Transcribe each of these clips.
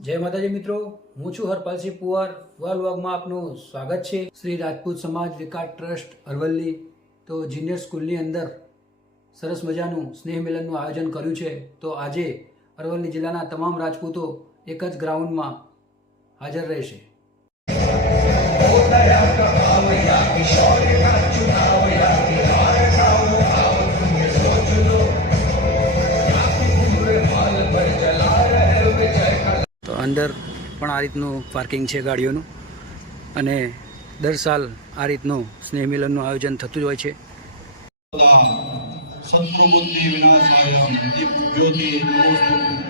જય માતાજી મિત્રો, હું છું હરપાલસિંહ પુવાર. વર્લ્ડ વર્ગમાં આપનું સ્વાગત છે. શ્રી રાજપૂત સમાજ વિકાસ ટ્રસ્ટ અરવલ્લી. તો જુનિયર સ્કૂલની અંદર સરસ મજાનું સ્નેહ મિલનનું આયોજન કર્યું છે. તો આજે અરવલ્લી જિલ્લાના તમામ રાજપૂતો એક જ ગ્રાઉન્ડમાં હાજર રહેશે. તો અંદર પણ આ રીતનું પાર્કિંગ છે ગાડીઓનું અને દર સાલ આ રીતનું સ્નેહ મિલનનું આયોજન થતું જ હોય છે નમોસ્તુતે.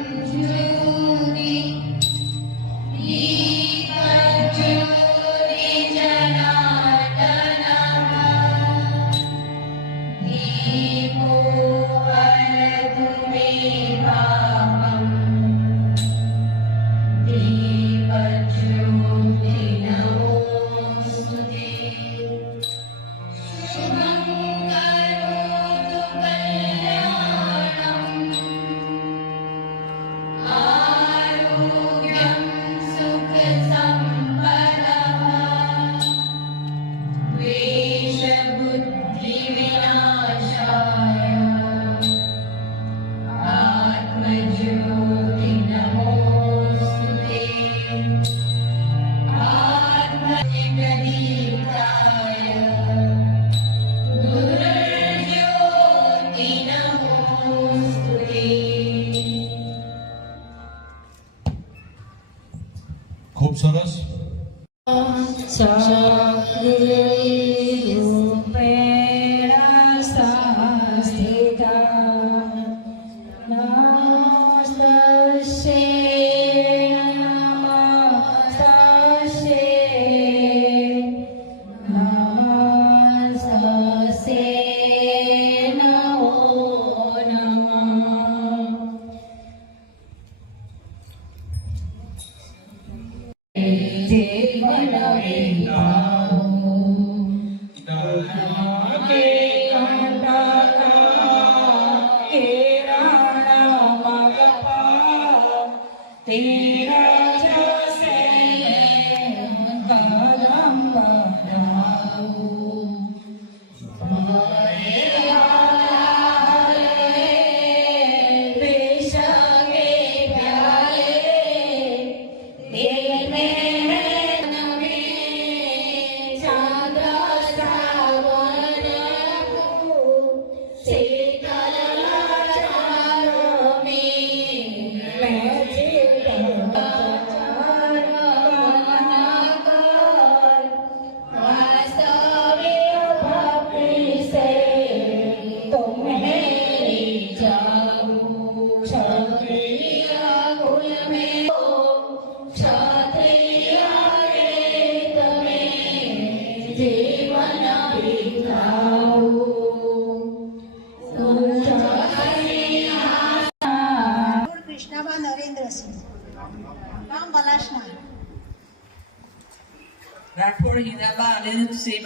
Tira.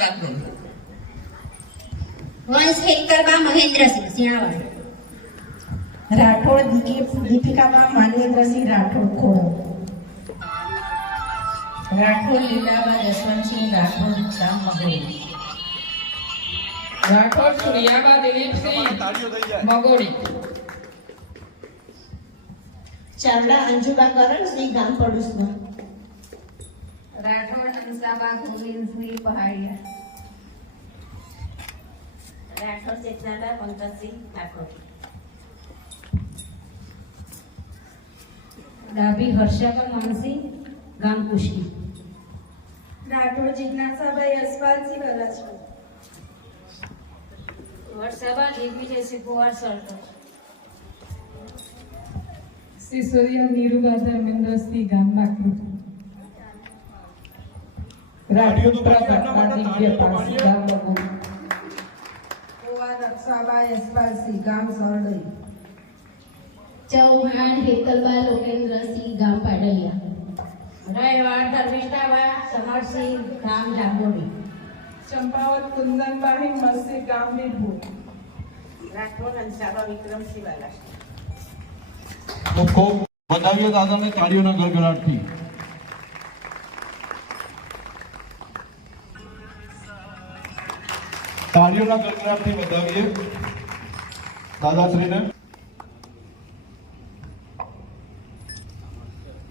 શ્રી વંશ હેતરબા મહેન્દ્રસિંહ સિયાવાડ રાઠોડ દીકી- દીપિકાબા માનવેન્દ્રસિંહ રાઠોડ ખોડો. રાઠોડ લીલાબા જસવંતસિંહ રાઠોડ શ્યામ મગોડી રાઠોડ સૂર્યાબા દિલીપસિંહ મગોડી ચાવડા અંજુબા કરણસિંહ ગામ પડોશમાં. રાઠોડ અંસાબા ગોવિંદસિંહ પહાડિયા. રાઠોડ ચેતનાબા પંકજસિંહ ઠાકોર ડાબી હર્ષાબા માનસિંહ ગામ કુશી રાઠોડ જિજ્ઞાસાબા યશપાલસિંહ વલાસપુર વર્ષાબા દિગ્વિજયસિંહ કુંવર સિસોદિયા નીરુબા ધર્મેન્દ્રસિંહ ગામ દિવ્ય. ગામ રક્ષાબા યશપાલસિંહ ગામ સરડઈ ચૌહાણ હેતલબા લોકેન્દ્રસિંહ ગામ પાડલિયા. રયવાડ ધર્મિષ્ઠાબા સમરસિંહ ગામ જાંબોડી ચંપાવત કુંદનબાઈ મસ્તી ગામ વીરભૂમ રાઠોડ હંસાબા વિક્રમસિંહ વાલા ખૂબ ખૂબ વધાવીએ દાદાને તાળીઓના ગડગડાટથી તાળીઓના ગડગડાટથી વધાવીએ. દાદાશ્રીને.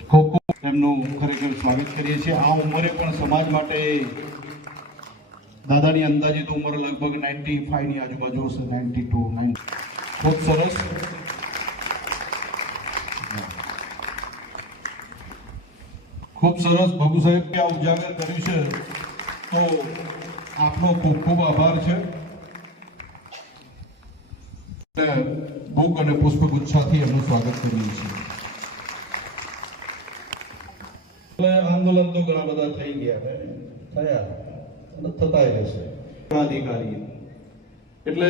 ખૂબ એમનું ખરેખર સ્વાગત કરીએ છીએ. આ ઉંમરે પણ સમાજ માટે દાદાની અંદાજિત ઉંમર લગભગ નાઇન્ટી ફાઈવની આજુબાજુ હશે. નાઇન્ટી ટુ નાઇન ખૂબ સરસ. ખૂબ સરસ. ભગુ સાહેબ આ ઉજાગર કર્યું છે, તો આપનો ખૂબ ખૂબ આભાર છે. બુક અને પુષ્પગુચ્છાથી એમનું સ્વાગત કરીએ છીએ. આંદોલન તો ઘણા બધા થઈ ગયા થયા. અને થતાય રહેશે. અધિકારી. એટલે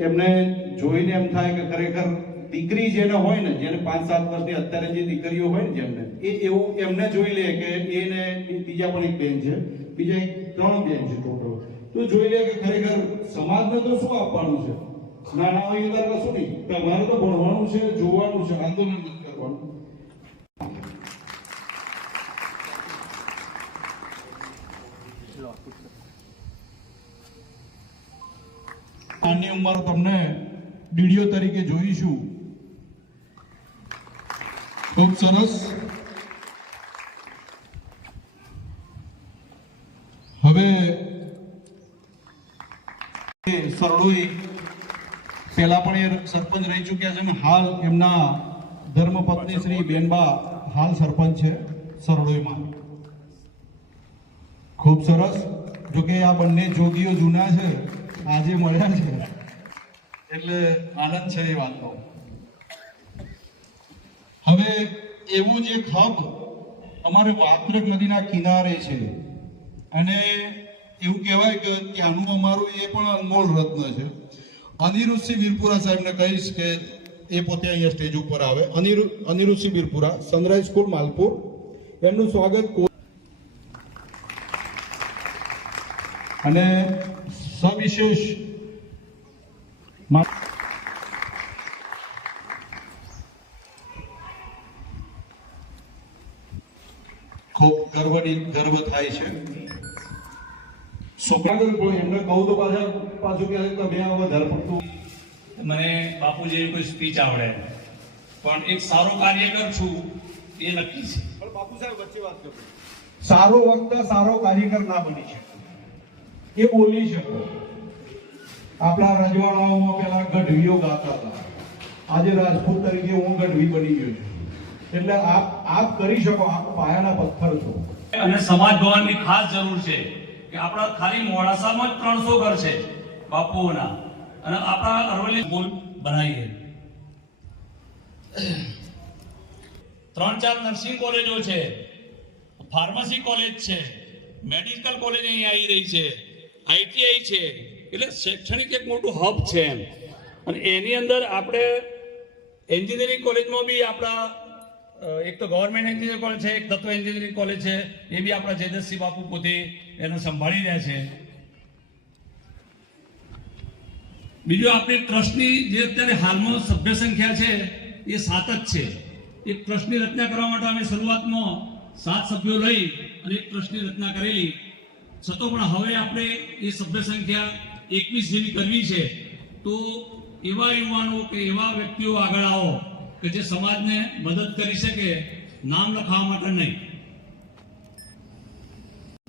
એમને જોઈને એમ થાય કે ખરેખર દીકરી જેને હોય ને, જેને પાંચ સાત વર્ષની અત્યારે જે દીકરીઓ હોય ને જેમને, એ એવું એમને જોઈ લે કે એને બીજા પણ એક બેન છે. બીજા એક ત્રણ બેન છે ટોટલ તો જોઈ લે કે ખરેખર સમાજને તો શું આપવાનું છે? નાના હોય એ તારે કશું નહીં, કે અમારે તો ભણવાનું છે, જોવાનું છે, આંદોલન કરવાનું. આની ઉંમર તમને ડીડીઓ તરીકે જોઈશું. ખૂબ સરસ હવે એ પહેલાં પણ એ સરપંચ રહી ચૂક્યા છે અને હાલ એમના ધર્મપત્ની શ્રી બેનબા હાલ સરપંચ છે સરળોઈમાં ખૂબ સરસ. જોકે આ બંને જોગીઓ જૂના છે, આજે મળ્યા છે. એટલે આનંદ છે એ વાતનો. હવે એવું જ એક અમારે વાત્રક નદીના કિનારે છે. અને એવું કહેવાય કે ત્યાંનું અમારું એ પણ અનમોલ રત્ન છે. અનિરુદ્ધસિંહ વીરપુરા સાહેબને કહીશ કે એ પોતે અહીંયા સ્ટેજ ઉપર આવે. Aniru, Anirudhsinh Virpura sunrise school, Malpur. એમનું સ્વાગત અને સવિશેષ ખૂબ ગર્વની ગર્વ થાય છે. સોપાગલ પણ એમને કહું તો પાછા પાછું કહે તમે મેં આ વધારે પડતું મને જેવી કોઈ સ્પીચ આવડે પણ એક સારો કાર્યકર છું એ નક્કી છે. પણ બાપુ સાહેબ વચ્ચે વાત કરો. સારો વક્તા સારો કાર્યકર ના બની શકે. એ બોલી શકે. આપણા રજવાડાઓમાં પેલા ગઢવીઓ ગાતા હતા. આજે રાજપૂત તરીકે હું ગઢવી બની ગયો છું. એટલે આપ આપ કરી શકો આપ પાયાના પથ્થર છો. અને સમાજ ભવનની ખાસ જરૂર છે. કે આપણા ખાલી મોડાસામાં જ ત્રણસો ઘર છે બાપુઓના. અને આપણા અરવલ્લી સ્કૂલ બનાવીએ. ત્રણ ચાર નર્સિંગ કોલેજો છે. ફાર્મસી કોલેજ છે. મેડિકલ કોલેજ અહીં આવી રહી છે. આઈટીઆઈ છે. એટલે શૈક્ષણિક એક મોટું હબ છે એમ. અને એની અંદર આપણે એન્જિનિયરિંગ કોલેજમાં બી આપણા એક તો ગવર્મેન્ટ એન્જિનિયરિંગ કોલેજ છે, એક તત્વ એન્જિનિયરિંગ કોલેજ છે, એ બી આપણા જયદતસિંહ બાપુ પોતે એને સંભાળી રહ્યા છે. બીજું આપણી ટ્રસ્ટની જે અત્યારે હાલમાં સભ્ય સંખ્યા છે, એ સાત જ છે. એક ટ્રસ્ટની રચના કરવા માટે અમે શરૂઆતમાં સાત સભ્યો લઈ અને એક ટ્રસ્ટની રચના કરેલી. છતાં પણ હવે આપણે એ સભ્ય સંખ્યા એકવીસ જેવી કરવી છે. તો એવા યુવાનો કે એવા વ્યક્તિઓ આગળ આવો. કે જે સમાજને મદદ કરી શકે, નામ લખાવવા માટે નહીં.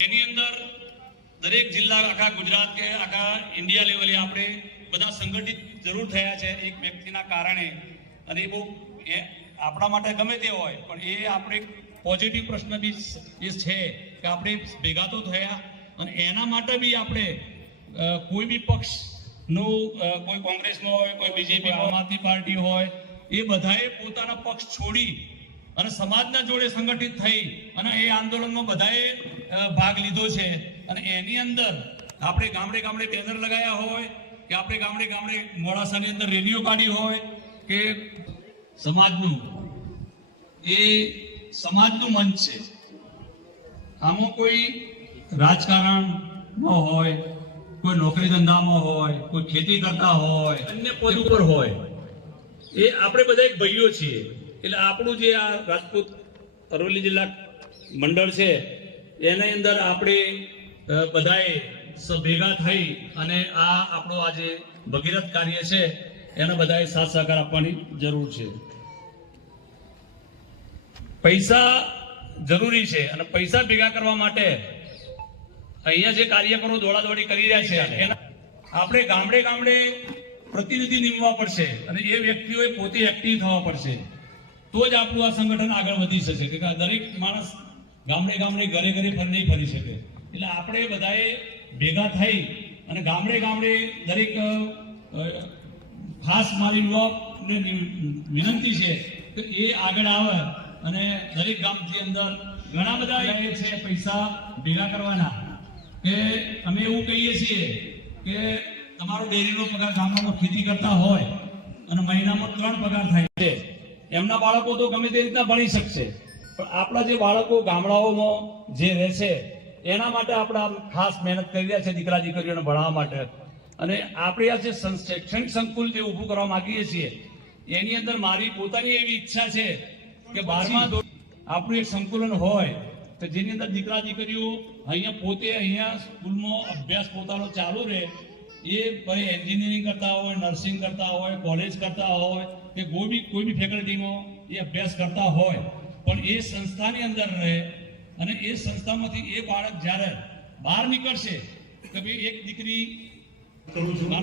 એની અંદર દરેક જિલ્લા, આખા ગુજરાત કે આખા ઇન્ડિયા લેવલે આપણે બધા સંગઠિત જરૂર થયા છે એક વ્યક્તિના કારણે. અને એ બહુ, એ આપણા માટે ગમે તે હોય, પણ એ આપણે પોઝિટિવ પ્રશ્ન બી એ છે કે આપણે ભેગા તો થયા, અને એના માટે બી આપણે કોઈ બી પક્ષનું કોઈ કોંગ્રેસનો હોય, કોઈ બીજેપી આમ આદમી પાર્ટી હોય એ બધાએ પોતાના પક્ષ છોડી અને સમાજના જોડે સંગઠિત થઈ અને એ આંદોલનમાં બધાએ ભાગ લીધો છે. અને એની અંદર આપણે ગામડે ગામડે બેનર લગાયા હોય, કે આપણે ગામડે ગામડે મોડાસાની અંદર રેલીઓ કાઢી હોય, કે સમાજનું, એ સમાજનું મંચ છે. આમાં કોઈ રાજકારણ ન હોય, કોઈ નોકરી ધંધામાં હોય, કોઈ ખેતી કરતા હોય, અન્ય પદ ઉપર હોય. એ આપણે બધા એક ભાઈઓ છીએ. એટલે આપણું જે આ રાજપૂત અરવલ્લી જિલ્લા મંડળ છે, એની અંદર આપણે બધાએ ભેગા થઈ અને આ આપણું આ જે ભગીરથ કાર્ય છે, એને બધાએ સાથ સહકાર આપવાની જરૂર છે. પૈસા જરૂરી છે અને પૈસા ભેગા કરવા માટે અહીંયા જે કાર્યકરો દોડાદોડી કરી રહ્યા છે આપણે ગામડે ગામડે પ્રતિનિધિ નીમવા પડશે અને એ વ્યક્તિઓએ પોતે એક્ટિવ થવા પડશે. તો જ આપણું આ સંગઠન આગળ વધી શકશે કે દરેક માણસ ગામડે ગામડે, ઘરે ઘરે ફરી નહીં ફરી શકે. એટલે આપણે બધાએ ભેગા થઈ અને ગામડે ગામડે દરેક ખાસ મારી યુવાને વિનંતી છે કે એ આગળ આવે અને દરેક ગામની અંદર ઘણા બધા એ છે પૈસા ભેગા કરવાના. કે અમે એવું કહીએ છીએ કે તમારો ડેરીનો પગાર ગામડામાં ખેતી કરતા હોય અને મહિનામાં ત્રણ પગાર થાય છે. એમના બાળકો તો ગમે તે રીતના ભણી શકશે. પણ આપણા જે બાળકો ગામડાઓમાં જે રહેશે, એના માટે આપણે ખાસ મહેનત કરી રહ્યા છે દીકરા દીકરીઓને ભણાવવા માટે. અને આપણે આ જે શૈક્ષણિક સંકુલ જે ઊભું કરવા માંગીએ છીએ, એની અંદર મારી પોતાની એવી ઈચ્છા છે કે બારમા આપણું એક સંકુલન હોય, તો જેની અંદર દીકરા દીકરીઓ અહીંયા પોતે અહીંયા સ્કૂલમાં અભ્યાસ પોતાનો ચાલુ રહે એ ભાઈ એન્જિનિયરિંગ કરતા હોય નર્સિંગ કરતા હોય કોલેજ કરતા હોય, કે કોઈ બી કોઈ બી ફેકલ્ટીમાં એ અભ્યાસ કરતા હોય, પણ એ સંસ્થાની અંદર રહે અને એ સંસ્થામાંથી એ બાળક જ્યારે બહાર નીકળશે, કે ભાઈ એક દીકરી કરું છું.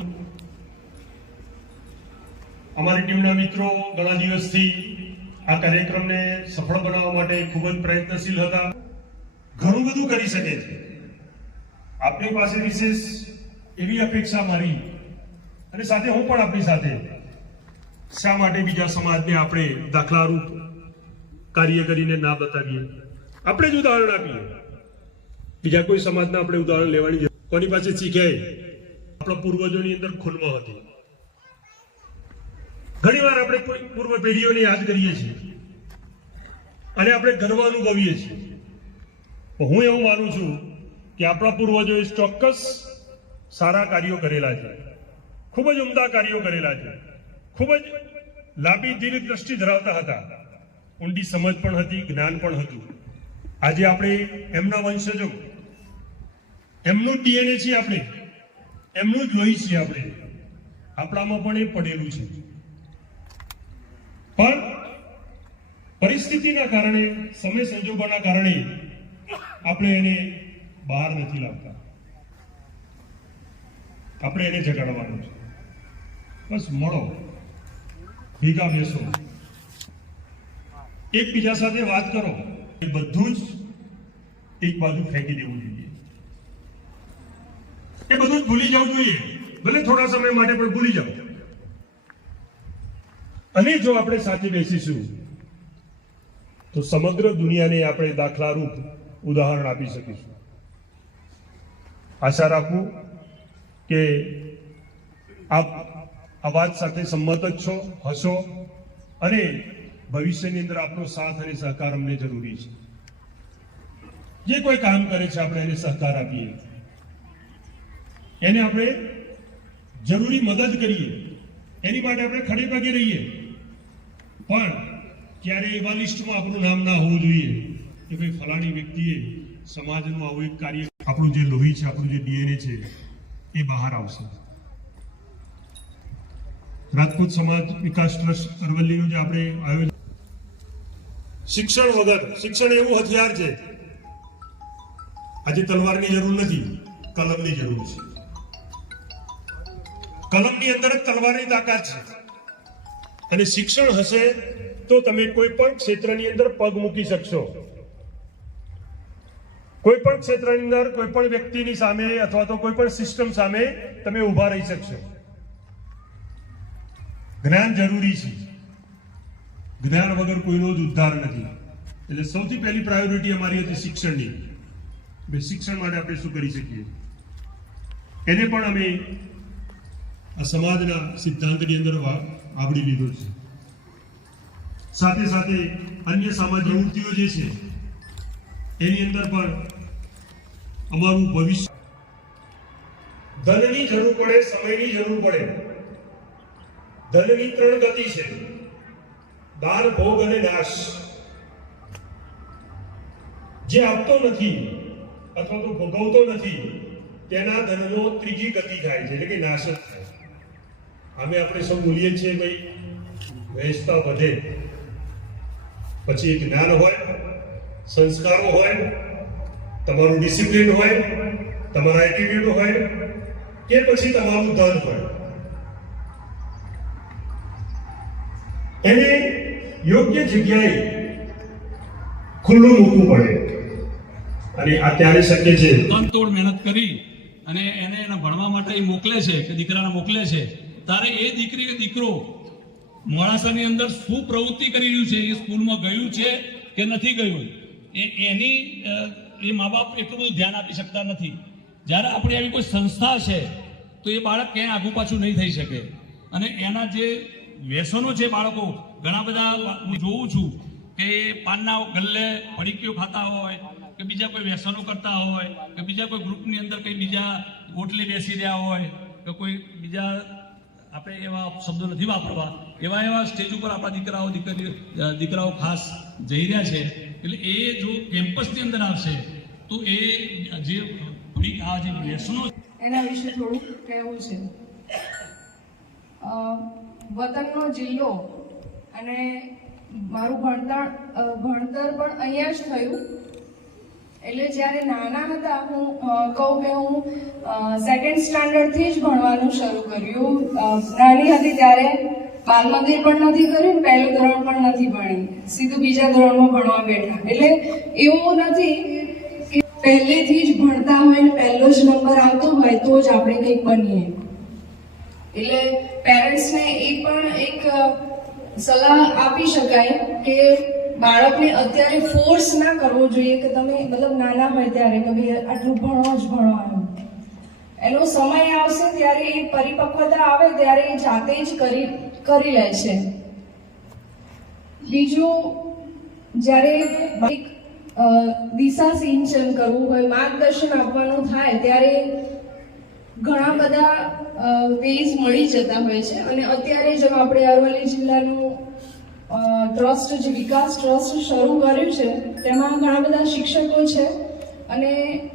અમારી ટીમના મિત્રો ઘણા દિવસથી આ કાર્યક્રમને સફળ બનાવવા માટે ખૂબ જ પ્રયત્નશીલ હતા. ઘણું બધું કરી શકે છે. આપણી પાસે વિશેષ એવી અપેક્ષા મારી. અને સાથે હું પણ આપણી સાથે. શા માટે બીજા સમાજને આપણે દાખલારૂપ કાર્ય કરીને ના બતાવીએ? આપણે જ ઉદાહરણ આપીએ. બીજા કોઈ સમાજના આપણે ઉદાહરણ લેવાની જરૂર કોની પાસે શીખ્યા આપણા પૂર્વજોની અંદર ખુલ્મ હતી. ઘણી વાર આપણે પૂર્વ પેઢીઓને યાદ કરીએ છીએ. અને આપણે ગર્વ અનુભવીએ છીએ. હું એવું માનું છું કે આપણા પૂર્વજોએ ચોક્કસ સારા કાર્યો કરેલા છે. ખૂબ જ ઉમદા કાર્યો કરેલા છે. ખૂબ જ લાંબી દીર્ઘ દ્રષ્ટિ ધરાવતા હતા. ઊંડી સમજ પણ હતી, જ્ઞાન પણ હતું. આજે આપણે એમના વંશજો, એમનું ડીએનએ છે આપણે. એમનું જ લોહી છીએ આપણે. આપણામાં પણ એ પડેલું છે. પણ પરિસ્થિતિના કારણે, સમય સંજોગોના કારણે આપણે એને બહાર નથી લાવતા. આપણે એને જગાડવાનું છે. બસ મળો. ભેગા બેસો. એકબીજા સાથે વાત કરો. એ બધું જ એક બાજુ ફેંકી દેવું જોઈએ. એ બધું જ ભૂલી જવું જોઈએ. ભલે થોડા સમય માટે પણ ભૂલી જાઓ. અને જો આપણે સાથે બેસીશું, તો સમગ્ર દુનિયાને આપણે દાખલારૂપ ઉદાહરણ આપી શકીશું. આશા રાખું કે આપ આ વાત સાથે સંમત જ છો, હશો અને ભવિષ્યની અંદર આપણો સાથ અને સહકાર અમને જરૂરી છે. જે કોઈ કામ કરે છે, આપણે એને સહકાર આપીએ. એને આપણે જરૂરી મદદ કરીએ. એની માટે આપણે ખડે પગે રહીએ. પણ ક્યારે એવા લિસ્ટમાં આપણું નામ ના હોવું જોઈએ કે ભાઈ ફલાણી વ્યક્તિએ સમાજનું આવું એક કાર્ય આપણું જે લોહી છે, આપણું જે ડીએનએ છે એ બહાર આવશે. રાજપૂત સમાજ વિકાસ ટ્રસ્ટ અરવલ્લીનું જે આપણે આયોજન શિક્ષણ વગર, શિક્ષણ એવું હથિયાર છે. આજે તલવારની જરૂર નથી, કલમની જરૂર છે. કલમની અંદર જ તલવારની તાકાત છે. અને શિક્ષણ હશે તો તમે કોઈ પણ ક્ષેત્રની અંદર પગ મૂકી શકશો. કોઈ પણ ક્ષેત્રની અંદર કોઈ પણ વ્યક્તિની સામે અથવા તો કોઈ પણ સિસ્ટમ સામે તમે ઊભા રહી શકશો. જ્ઞાન જરૂરી છે. જ્ઞાન વગર કોઈનો જ ઉદ્ધાર નથી. એટલે સૌથી પહેલી પ્રાયોરિટી અમારી હતી શિક્ષણની. શિક્ષણ માટે આપણે શું કરી શકીએ? એને પણ અમે આ સમાજના સિદ્ધાંતની અંદર આવડી લીધો છે. સાથે સાથે અન્ય સામાજિક પ્રવૃત્તિઓ જે છે, એની અંદર પણ અમારું ભવિષ્ય. ધનની જરૂર પડે, સમયની જરૂર પડે. ધનની ત્રણ ગતિ છે. દાન ભોગ અને નાશ. જે આપતો નથી અથવા તો ભોગવતો નથી, તેના ધનનો ત્રીજી ગતિ થાય છે, એટલે કે નાશ થાય. આમે આપણે સૌ બોલીએ છીએ ભાઈ, વહેંચતા વધે. પછી જ્ઞાન હોય, સંસ્કારો હોય તમારું ડિસિપ્લિન હોય, તમારા એટીટ્યુડ હોય, કે પછી તમારું ધન હોય. એને યોગ્ય જગ્યાએ ખુલ્લું મૂકવું પડે. અને આ ત્યારે શક્ય છે. તોડ મહેનત કરી અને એને એના ભણવા માટે મોકલે છે, કે દીકરાને મોકલે છે. તારે એ દીકરી કે દીકરો મોડાસાની અંદર શું પ્રવૃત્તિ કરી રહ્યું છે, એ સ્કૂલમાં ગયું છે કે નથી ગયું? એની એ મા બાપ એટલું બધું ધ્યાન આપી શકતા નથી. જ્યારે આપણી આવી કોઈ સંસ્થા છે, તો એ બાળક ક્યાંય આગુ પાછું નહીં થઈ શકે. અને એના જે વ્યસનો છે બાળકો, ઘણા બધા હું જોઉં છું કે પાનના ગલ્લે પડીકીઓ ખાતા હોય, કે બીજા કોઈ વ્યસનો કરતા હોય, કે બીજા કોઈ ગ્રુપની અંદર કંઈ બીજા ગોટલી બેસી રહ્યા હોય, કે કોઈ બીજા આપણે એવા શબ્દો નથી વાપરવા. એવા એવા સ્ટેજ ઉપર આપણા દીકરાઓ, દીકરીઓ દીકરાઓ ખાસ જઈ રહ્યા છે. એટલે એ જો કેમ્પસની અંદર આવશે, તો એ જે થોડીક આ જે વ્યસનો એના વિશે થોડું કહેવું છે. વતનનો જિલ્લો અને મારું ભણતર ભણતર પણ અહીંયા જ થયું. એટલે જ્યારે નાના હતા, હું કહું કે હું સેકન્ડ સ્ટાન્ડર્ડથી જ ભણવાનું શરૂ કર્યું. નાની હતી ત્યારે બાલ મંદિર પણ નથી કર્યું પહેલું ધોરણ પણ નથી ભણી સીધું બીજા ધોરણમાં ભણવા બેઠા. એટલે એવું નથી કે પહેલેથી જ ભણતા હોય ને પહેલો જ નંબર આવતો હોય તો જ આપણે કંઈક બનીએ. એટલે પેરેન્ટ્સને એ પણ એક સલાહ આપી શકાય કે બાળકને અત્યારે ફોર્સ ના કરવો જોઈએ કે તમે મતલબ નાના હોય ત્યારે કે ભાઈ આટલું ભણો જ ભણવાનું. એનો સમય આવશે ત્યારે એ પરિપક્વતા આવે ત્યારે એ જાતે જ કરી કરી લે છે. બીજું, જ્યારે એક દિશા સિંચન કરવું હોય, માર્ગદર્શન આપવાનું થાય, ત્યારે ઘણા બધા વેઝ મળી જતા હોય છે. અને અત્યારે જો આપણે અરવલ્લી જિલ્લાનું ટ્રસ્ટ, જે વિકાસ ટ્રસ્ટ શરૂ કર્યું છે, તેમાં ઘણા બધા શિક્ષકો છે. અને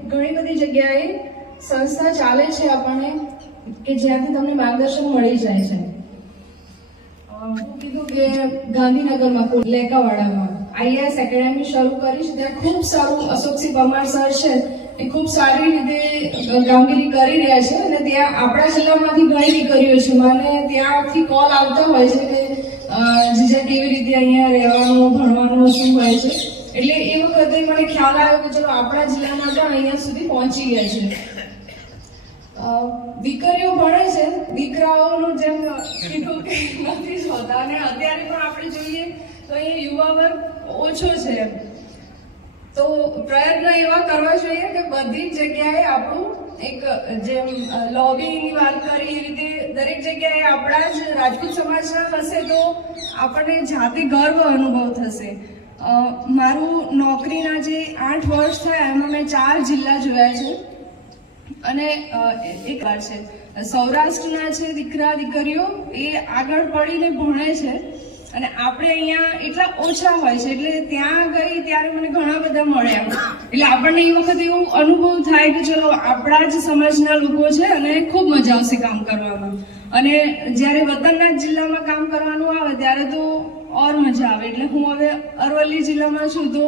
ઘણી બધી જગ્યાએ સંસ્થા ચાલે છે આપણને, કે જ્યાંથી તમને માર્ગદર્શન મળી જાય છે. કીધું કે ગાંધીનગરમાં લેકાવાડામાં. આઈએસ એકેડેમી શરૂ કરીશ. ત્યાં ખૂબ સારું અશોકસિંહ પરમાર સર છે. એ ખૂબ સારી રીતે કામગીરી કરી રહ્યા છે અને ત્યાં આપણા જિલ્લામાંથી ઘણી દીકરીઓ છે. મને ત્યાંથી કોલ આવતા હોય છે કે જીજા કેવી રીતે અહીંયા રહેવાનું, ભણવાનું, શું હોય છે. એટલે એ વખતે મને ખ્યાલ આવ્યો કે ચલો આપણા જિલ્લામાં પણ અહીંયા સુધી પહોંચી ગયા છે. દીકરીઓ ભણે છે દીકરાઓનું જેમ કીધું કે નથી જ હોતા. અને અત્યારે પણ આપણે જોઈએ તો એ યુવા વર્ગ ઓછો છે તો પ્રયત્ન એવા કરવા જોઈએ કે બધી જ જગ્યાએ આપણું એક જેમ લોબિંગની વાત કરી એ રીતે દરેક જગ્યાએ આપણા જ રાજપૂત સમાજના હશે તો આપણને જાતે ગર્વ અનુભવ થશે. મારું નોકરીના જે આઠ વર્ષ થયા એમાં મેં ચાર જિલ્લા જોયા છે. અને એક વાર છે. સૌરાષ્ટ્રના છે દીકરા, દીકરીઓ, એ આગળ પડીને ભણે છે. અને આપણે અહીંયા એટલા ઓછા હોય છે, એટલે ત્યાં ગઈ ત્યારે મને ઘણા બધા મળ્યા એટલે આપણને એ વખત એવું અનુભવ થાય કે ચલો, આપણા જ સમાજના લોકો છે અને ખૂબ મજા આવશે કામ કરવામાં અને જ્યારે વતનના જિલ્લામાં કામ કરવાનું આવે, ત્યારે તો ઓર મજા આવે. એટલે હું હવે અરવલ્લી જિલ્લામાં છું, તો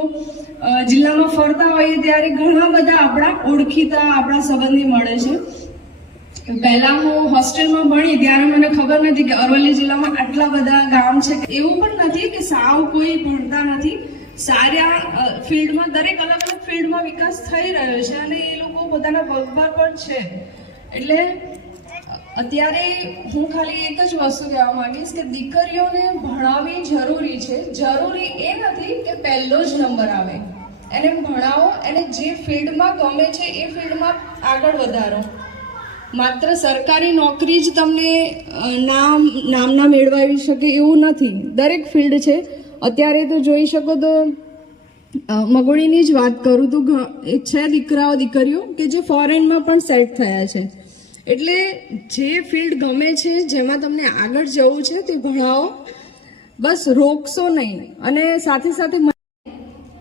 જિલ્લામાં ફરતા હોઈએ ત્યારે ઘણા બધા આપણા ઓળખીતા આપણા સંબંધી મળે છે. પહેલા હું હોસ્ટેલમાં ભણી, ત્યારે મને ખબર નથી કે અરવલ્લી જિલ્લામાં આટલા બધા ગામ છે એવું પણ નથી કે સાવ કોઈ ભણતા નથી. સારા ફિલ્ડમાં, દરેક અલગ અલગ ફિલ્ડમાં વિકાસ થઈ રહ્યો છે અને એ લોકો પોતાના પગભર પણ છે. એટલે, અત્યારે હું ખાલી એક જ વસ્તુ કહેવા માંગીશ કે દીકરીઓને ભણાવવી જરૂરી છે. જરૂરી એ નથી કે પહેલો જ નંબર આવે. એને ભણાવો, એને જે ફિલ્ડમાં ગમે છે એ ફિલ્ડમાં આગળ વધારો. માત્ર સરકારી નોકરી જ તમને નામ, નામના મેળવાવી શકે એવું નથી. દરેક ફિલ્ડ છે. અત્યારે તો જોઈ શકો તો મગોળીની જ વાત કરું તો છે દીકરાઓ, દીકરીઓ, કે જે ફોરેનમાં પણ સેટ થયા છે. એટલે જે ફિલ્ડ ગમે છે, જેમાં તમને આગળ જવું છે તે ભણાવો. બસ રોકશો નહીં. અને સાથે સાથે